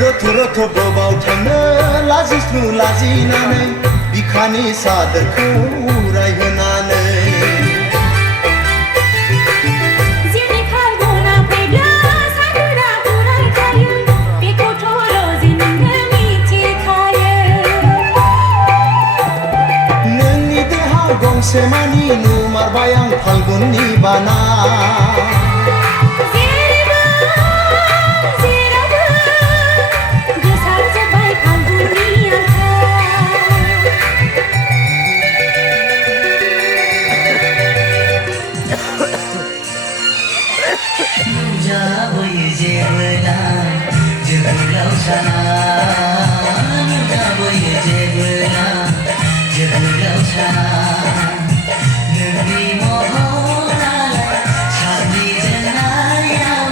रथ बोबाव थांनो लाजिस्लु लाजिनानै बिखानि सादोरखौ रायहोनानै नोंनि देहाव गंसे मानि नुमारबाय आं फाल्गुननि बाना जाबोयो जेबोला जोहोलाव साना जाबोयो जेबोला जोहोलाव साना नोंनि महरालाय साननि जोंनायाव